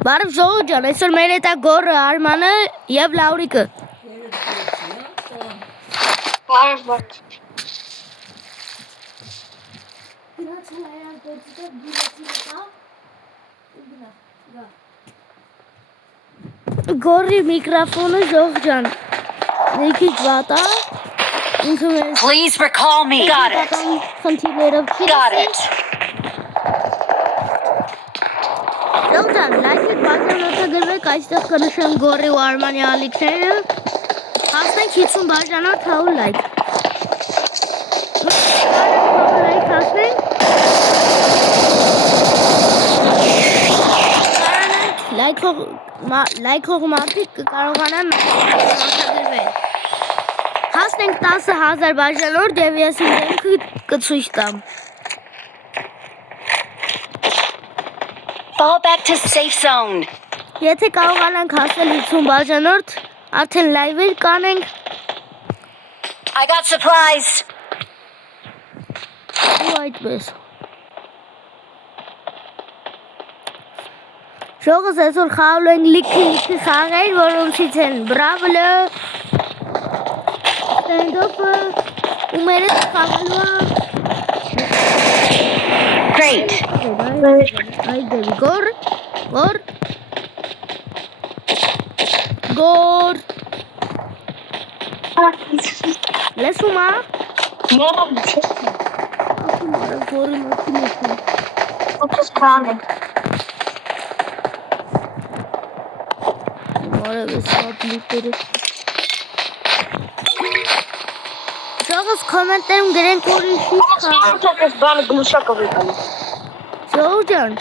Բարև ժողովուրդ ջան, այսօր մեր հետ է Գորը, Արմանը եւ Լաուրիկը։ Բարև։ Գորի միկրոֆոնը ժողովուրդ ջան։ Մի քիչ վատ է։ Please recall me. Got it. Got it. Ժողովուրդ ջան, լայքեք բաժանորդը գրվեք, այստեղ կնշեմ Գորի ու Արմանի ալիքները։ Հասնենք 50 բաժանորդ 100 լայք։ Լայք հասնենք։ Լայքող մարդիկ կարողանան արտադրվել։ Հասնենք 10,000 բաժանորդ եւ ես իմ դեմքը կցույց տամ։ Fall back to safe zone. Եթե կարողանանք հասնել 50 բաժանորդ, արդեն լայվեր կանենք։ I got supplies. Ու այդպես։ Ժողովուրդ այսօր խաղալու ենք լիքը խաղեր, որոնցից են Բրավլը, Ստենդոփը, ու մեր հետ խաղալու է։ Great. Այդები Գոր։ Լսում է։ Գորը մոքինի։ Ոքս քանը։ Որևէ սապ լուտերը։ Ժողովուրդ կոմենտներում գրենք որ ինչի խաղ։ Ես բանը գլուշակը վեկալի։ Ժողովուրդ ջան,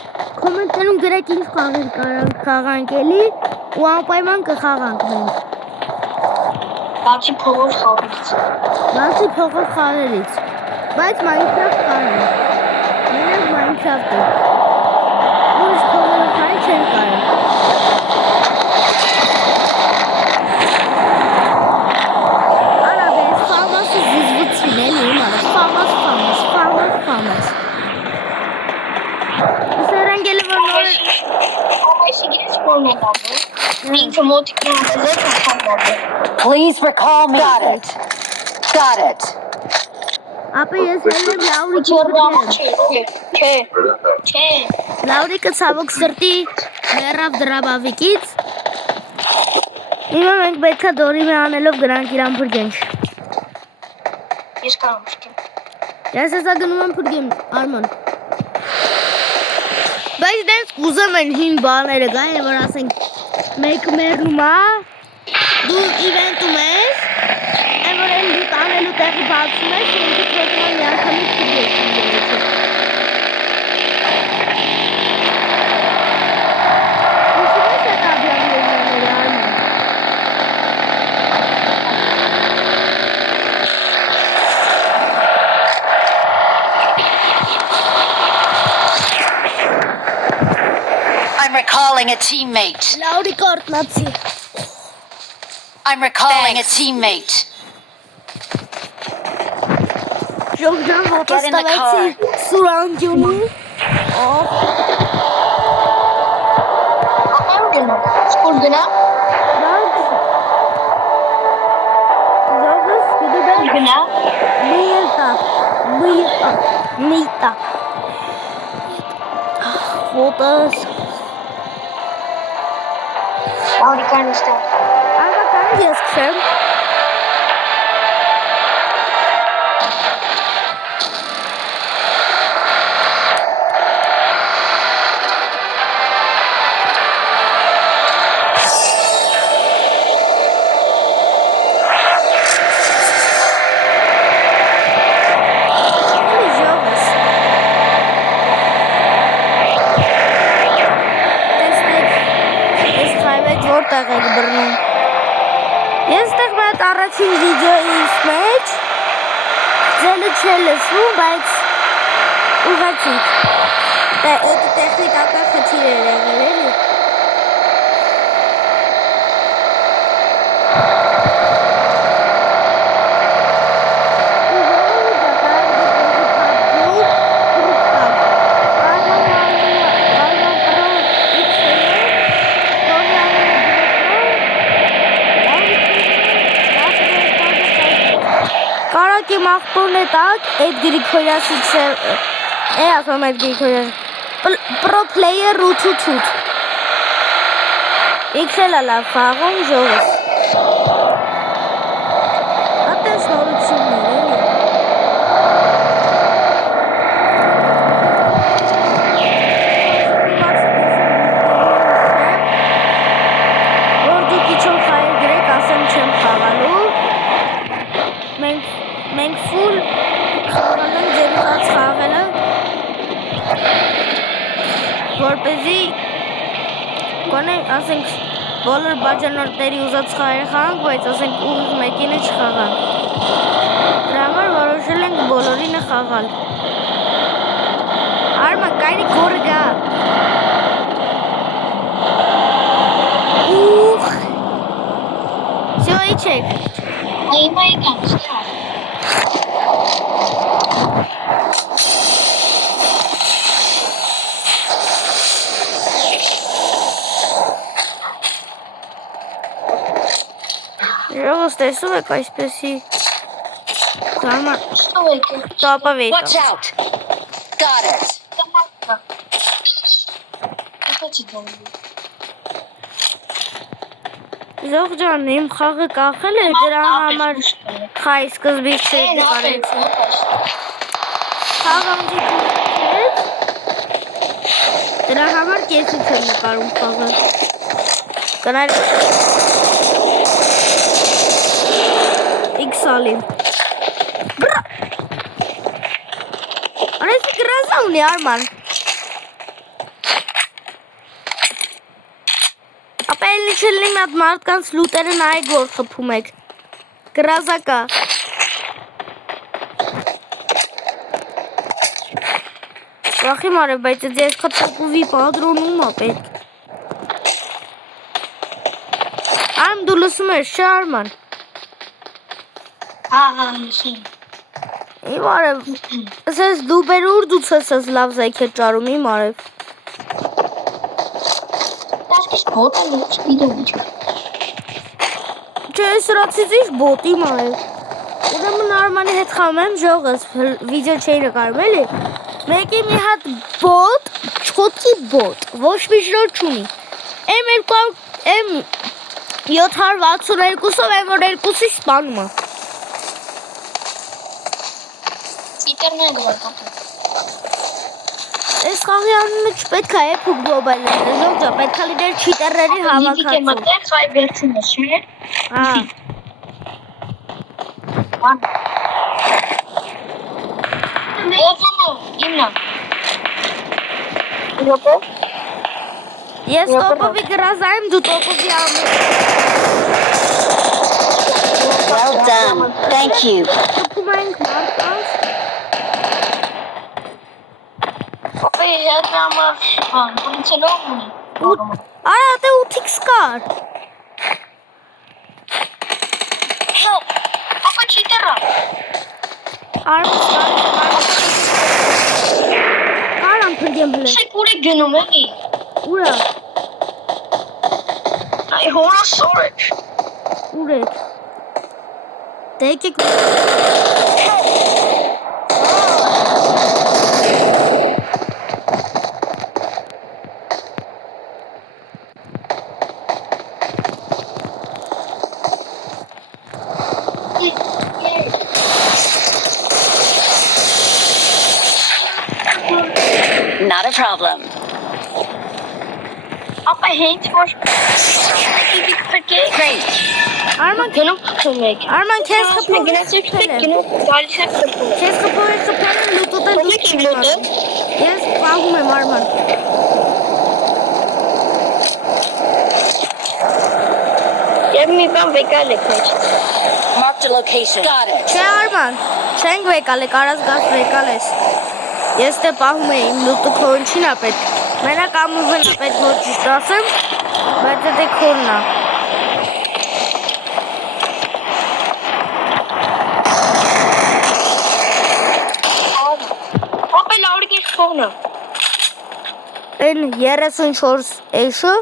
կոմենտներում գրեք ինչ խաղեր կարանք խաղանք էլի ու անպայման կխաղանք մենք։ Բացի փողով խաղից։ Բացի փողով խաղերից։ Բայց Minecraft կարանք։ Մենակ Minecraft-ը։ Ուրիշ փողով խաղի չեն կարանք։ Արաբես, ֆամասը զիզվուցին էլի իմանը, ֆամաս։ Սերան գելը որ նոր Ամայսի գիրես որն է դավը։ Ինքը մոտիկն անցել է կախանդավը։ Please recall me. Got it. Got it. ապա ես հելեմ Լաուրիկի Չորվամ գրգեմ։ չէ։ Լաուրիկը ցավոք սրտի մեռավ դրաբավիկից։ Հիմա մենք պետքա դորիմե անելով գրանք իրան փրկենք։ Ես կարող փրկեմ։ Ես հեսա գնում եմ փրկեմ, Արման։ Բայց դες ուզում են հին բաները գային, որ ասենք մեկը մեռնում է, դու իվենտում ես, են որ են դու տանելու տեղի բացում ես, ինքը թողնում է միանգամից փրկես։ I'm recalling a teammate. Լաուրիկը օրտնացի։ I'm recalling a teammate. Ժողովրդան Get in the ոտոստավեցի սուրանգյունի։ Ահամ գնա։ Սպոր գնա։ Ժողովս գդու բեն Գնա։ միտա։ Ոտոս։ Արիկան իստա։ Ահա կարելի ես քշեմ։ Որտեղ եք բռնում։ Ես ստեղ մեծ առաջին վիդեոյիս մեջ ձելը չէ լսվում, բայց ուղղացիք։ Այդ տեխնիկական խնդիր էր եղել էլի։ Մեկի մաղբորն է տակ, այդ գրիքորյասից է ասում այդ գրիքորյաս Pro player ռութութութ Իքսելա լավ խաղում ժողս Ատես նորություններ էլի Որ դուք իչով խայր գրեք ասեմ չեմ խաղալու Մենք ֆուլ խաղալ ենք ձեր ուզած խաղելը որպեսզի գոնե ասենք բոլոր բաժանորդների ուզած խաղերը խաղանք, բայց ասենք ուղիղ մեկինը չխաղանք։ Դրա համար որոշել ենք բոլորինը խաղալ։ Արման, կայնի գորը գա։ Ուխ։ Всё, իջեք։ Այմա եկան, ստա։ Ժողս տեսում եք այսպեսի Կարման Ստո եկը։ տապավեյք Watch out. Got it. Եկա չի դանվի։ Ժող ջան, իմ խաղը կախել է դրա համար խայ սկզբից չէր դարեցի Խաղանջի կուղեց Դրա համար կեսից եմ նկարում խաղը Կնար Իքսալին Անեսի գրազա ունի արման Ապա էլի չլնի մատ մարդկանց լուտերը նայեք որ խպում եք Գրազա կա Վախի մարև, բայց ես խտակուվի պադրոնում ապետ Արմ դու լսում ես չէ արման Հա, լսում։ Իմ արև, ասես դու բերուր դու ցես լավ զայք է ճարում իմ արև Դաշկիս բոտ է լուց վիդեո միջը։ Չէ, սրացից իշ բոտ իմ արև Ուրեմն արմանի հետ խամ եմ ժողս, վիդեո չէի նկարում էլի Մեկի մի հատ բոտ, չոտքի բոտ, ոչ մի շրոր չունի M762-ով եմ որ երկուսի սպանում է Սիտերն է գվար կապը։ Այս խաղի անունը չպետք է էփուկ գոբալները, ժողջա, պետք է լիներ չիտերների Նիզիկ է հավաքածու մտեր, խայ վերցին է, չէ։ Ան։ Ովնո, իմնա։ Յոպո։ Ես տոպովի գրազայմ, դու տոպովի ամուր Well done. Thank you. Տպում ենք մարդկանց Ապե հետ համար, բունցելով ունի։ Արա ատե 8x կար Ապա չիտերա։ Արամ պրգեմ բլե Շեք ուր է գնում էլի։ Ուրա, Այ հորը սոր է։ ուր եք Դե եկեք Not a problem. Ապա հենց որ դիպիկ փրկե։ Great. Արման Գնում խփում եք։ Արման քեզ խփում գնացեք գնում գալիս եք խփում։ Քեզ խփում եք խփել լուտոտը Ո՞ւմ եք իմ լուտը։ Ես պահում եմ Արման Եվ մի բան վեկալ եք մեջ։ Marked a location. Got it. Չէ Արման, չենք վեկալ եք, արած գաս վեկալ ես Ես տե պահում եմ իմ լուտը քոն չինա պետք Մենակ ամուվեն է պետք որ ճիշտ ասեմ Բայց է դե քոնն է Ապա լավրիկ եք խողնը։ Են 34 էշը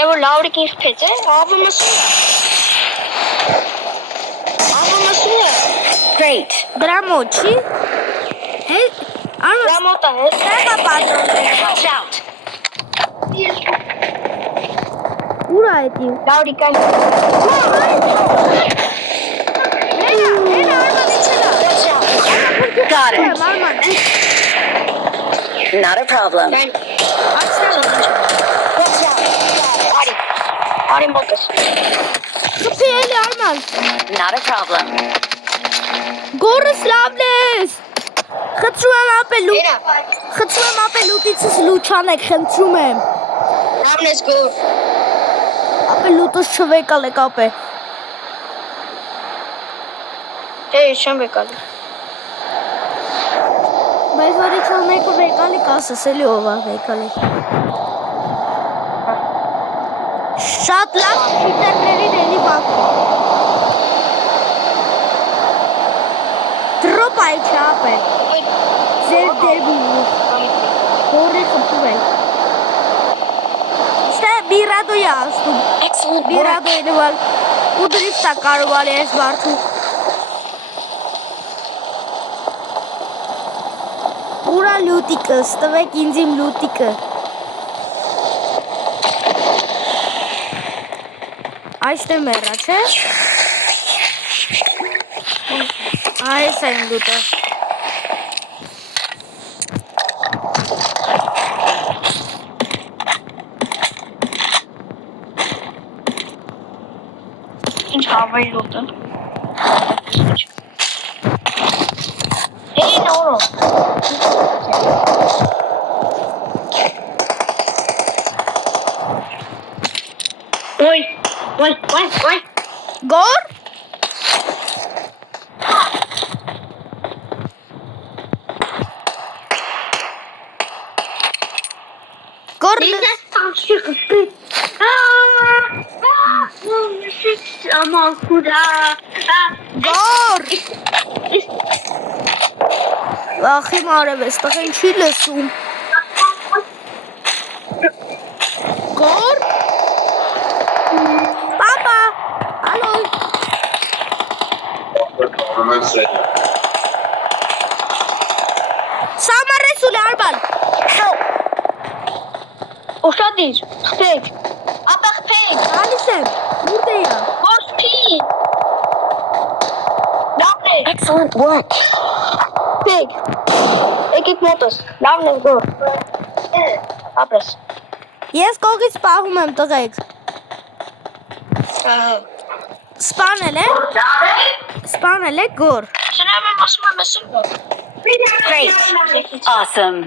Եվ որ լավրիկ եք փեց է, ավը մսում։ Ամամասում է։ Great. Դրա մոտ չի։ Հե, արմա Դրա մոտ է։ ստեղա պատրոնները։ Watch out. Ուր է դի։ Լաուրիկան։ Հենա արման իջելա։ Watch out. Got it. Արման։ Not a problem. Watch out. Արի մոտս։ Խփի էլի արման։ Not a problem. Գորս լավն ես։ Խնդրում եմ ապելու։ Երա։ Խնդրում եմ ապելուտիցս լուչանեք, խնդրում եմ։ Լավն ես գոր։ Ապելուտս չվեկալ եք ապե։ Դե չեմ եկալ։ Բայց որի չոնեկը վեկալի կասես էլի ով է վեկալի։ Շատ լավ շիտերներին էլի բակում։ Դրոպ այ չապ է։ Ձեր դերբու։ Հորի խփում են։ Ստե բիրադո է աստում։ Excellent work. Բիրադո է նվալ։ Ու դրիստա կարողալ է ես վարդու։ Ուրա լուտիկը, ստվեք ինձ իմ լուտիկը։ Այստե մեռա, չէ։ Այս է իմ լուտը։ Ինչ հավայի լուտը։ Հեյ նորո։ Ոյ։ Գոր։ Գոր Գոր։ Ախի մարևես, տղեն չի լսում։ Գոր։ Պապա։ Ալո։ Սամարես ուլի արբան։ Ուշադիր, խփեք։ Ապա խփեք։ Ալիս եմ, ուրդ է իրա։ Ոսպի։ Լավն է։ Excellent work. Խփեք։ Եկեք մոտս։ Լավն է գոր։ Ապրես։ Ես կողից պահում եմ տղեկ։ Սպանել է։ Սպանել է գոր։ Շնամ եմ ասում եմ ասում։ Great. Awesome.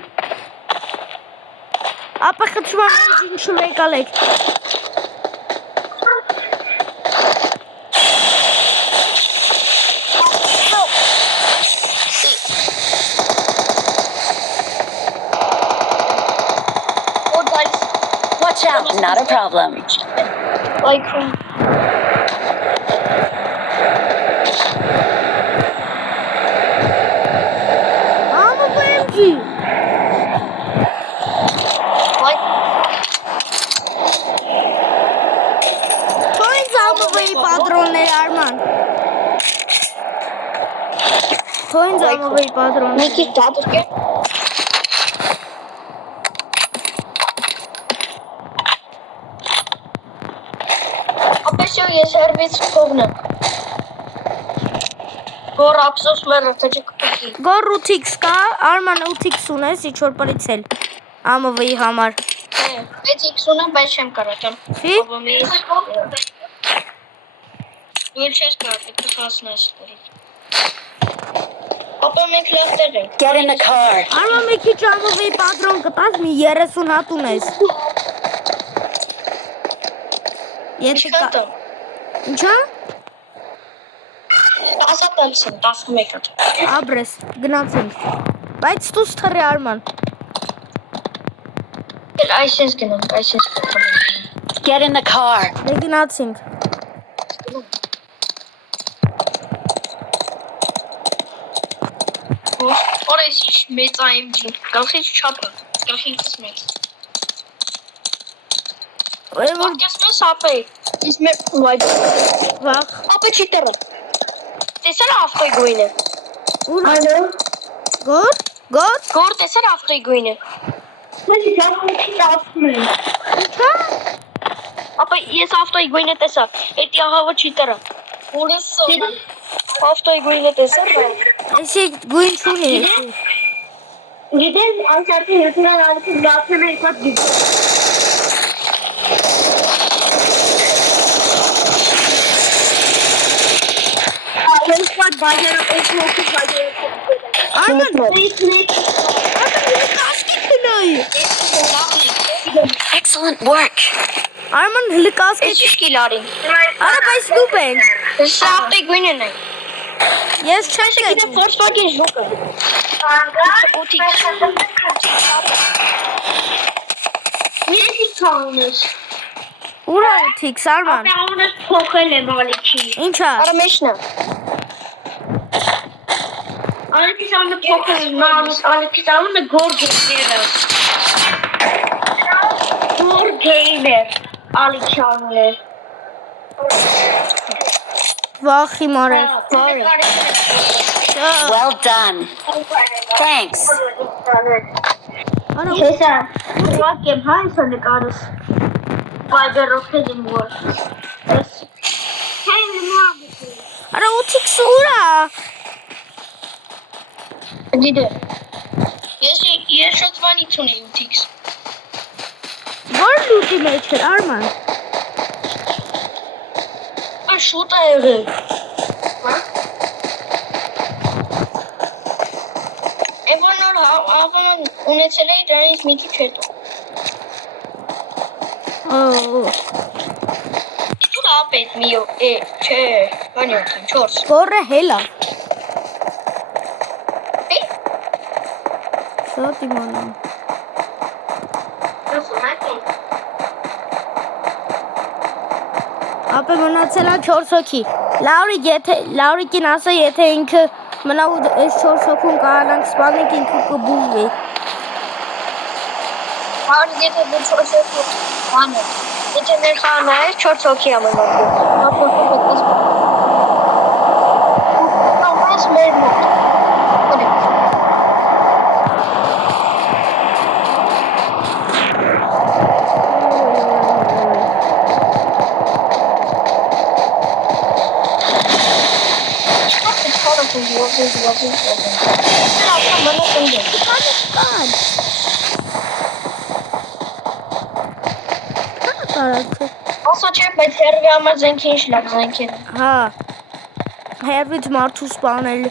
Ապա խնդրում եմ ինձ ինչ վեկալ եք։ Watch out. Not a problem. Like Ամը վեմջի։ Թո ինձ ամը վեի պատրոններ արման։ Թո ինձ ամը վեի պատրոններ։ մի քիչ դատուկ է։ Ապեսյո ես հերվից փողնեմ։ Որ ափսոս մերը թե չկպի։ Գոր 8x կա, արման 8x ունես, իչ որ պրիցել։ Ամը վեի համար։ 6x ունեմ, բայց չեմ կարաչեմ։ Չի։ Դու չես կարող, պետք է հասնես դրից։ Ապա մենք լավ տեղ ենք։ Get in the car. Արման մի քիչ ամը վեի պատրոն կտաս, մի 30 հատ ունես։ Եթե կա։ Չկատամ։ Ինչա։ 10 հատ 11 հատ։ Աբրես, գնացինք։ Բայց դուս թռի արման։ Այս ես գնում, այս ես գնում։ Get in the car. Դե գնացինք։ Օրես ինչ մեծ AMG, գլխից չափը, գլխից մեծ։ Որ Ովքես մեզ ապե, իսկ մեր վայ, վախ, ապե չի տերը։ տեսել ավտոյի գույնը։ Ուրա։ Ալո։ Գոտ։ Գոր տեսել ավտոյի գույնը։ Մենք ճանաչի դասում ենք։ Ինչա։ Ապա ես ավտոյի գույնը տեսա։ Էդի ահավը չի տրա։ Որս ավտոյի գույնը տեսա։ Էսի գույն չունի։ Գիտես, անցյալի հետնան ալիքին դասում ենք հատ գիտես։ Ես պատ բաժերը օգնոքի բաժերը։ Արման։ Նեյ։ Կասկի քնոյ։ Excellent work. Արման հլկասկի։ Ես ճիշտ կիլարին։ Արա բայց դու բեն։ Սա ավտոյի գույնն է։ Ես չեմ Գիտեմ գիտեմ։ Volkswagen Jogger։ Օտիկ։ Ես իցանես։ Ուրա թիքս Արման։ Ապրանքս փոխել եմ ալիքի։ Ինչա։ Արա մեջնա։ Ալիքիս անունը փոխել եմ, ալիքիս անունը Գորգեյներ։ Գորգեյներ ալիքի անունը։ Վախի մարե։ Well done. Thanks. Արա Հեսա, ուղղակ եմ հայն սա նկարս։ Վայբերով քեզիմ որ։ Հեն նամուտի։ Արա ու թիքս ուրա։ Դիդե։ Ես շոթվանից ունեի ուտիքս։ Որ լուտի մեջ էր Արման։ Ան շուտ է եղել։ Էվոր նոր հավաման ունեցել էի դրանից մի քիչ հետո։ Դու ապետ մի չէ, բանի օտին, 4։ Գորը հելա։ Շատ իմանամ։ Ապե մնացել է 4 հոգի։ Լաուրիկին ասա, եթե ինքը մնա ու այս 4 հոգուն կարանանք սպանենք, ինքը կբուժվի։ Հարց եթե դու 4 հոգի բանը։ Եթե մեր խաղն է 4 հոգի է մնացել։ Բայց մեր մոտ։ Ասա չէ, բայց հերվի համար զենքի ինչ լավ զենք է։ Հա։ Հերվից մարդու սպանել,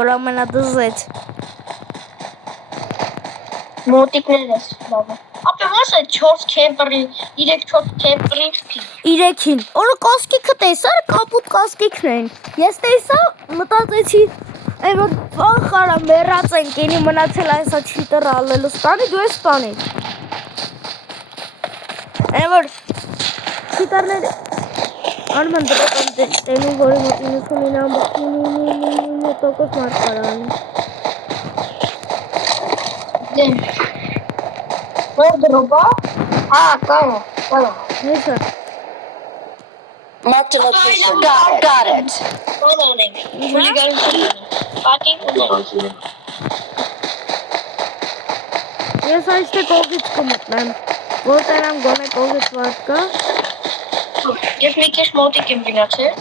որ ամենադզեց։ Մոտիկներ ես լավ է։ Ապա ո՞նց է 4 կեմպերի, 3-4 կեմպերի թքի։ 3-ին։ Օրը կասկիքը տեսար, կապուտ կասկիքն են։ Ես տեսա, մտածեցի, որ վախարա մեռած ենք, ինի մնացել այսա չիտերը ալելու ստանի, դու ես ստանից։ Որ չիտերներ Արման դրական տենում, որի մոտ 99% մարդ կարան։ Դեն։ Որ դրոբա։ Կամա։ Հեսա։ Marked a location. Got it. Բանան ենք։ Հուլիգանություն։ Պակինք ունենք։ Ես այստեղ կողից կմտնեմ, որ տերամ գոնե կողից վարդ կա։ Ես մի քիչ մոտիկ եմ գնացել։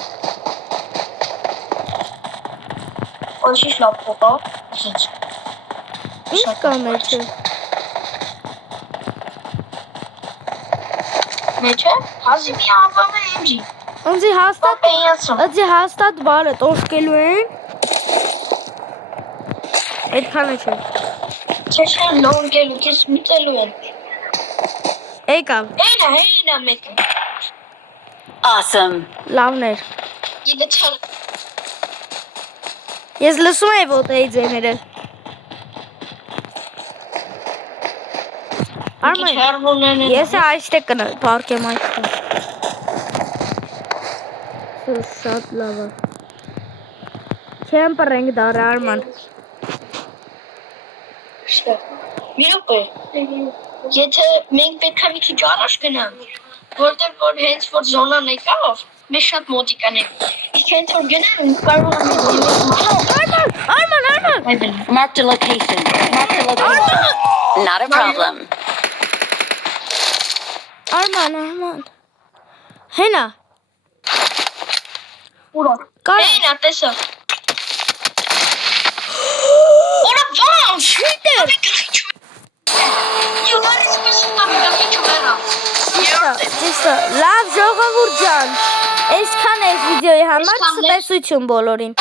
Ոչինչ լավ փոքա։ Ինչ։ Ինչ կա մեջը։ Մեջը հազի մի անվամ է MG։ Ընձի Պապեյացում։ հաստատ բարը տոշկելու են։ Այդքանը չէ։ Չէ, լոնգելու, կես միտելու են։ Եկավ, Հենա մեկը։ Awesome. լավներ։ Իդե չար։ Ես լսում եմ ոտեի ձեները։ Արման, Չարվոնն է։ ես այստեղ կպարկեմ այստեղ։ Շատ լավ է։ Չեմ պրենք դարը Արման։ Մի րոպե։ Եթե մենք պետք է մի քիչ առաջ գնանք, որտեղ որ հենց որ զոնան եկավ, Մեզ շատ մոտիկան է։ Իսկ հենց որ գնան կարող եմ Arman. Marked a location. Marked a location. Not a problem. Arman. Հենա։ Ուրա։ Կար- Էնա տեսա։ Ուրա ո՞նց։ Չիտեր։ Յուլարից մեսում եմ գալի չվերա։ Ճիշտ է։ Լավ ժողովուրդ ջան։ Այսքան է վիդեոյի համար, Այսքանն է։ ցտեսություն բոլորին։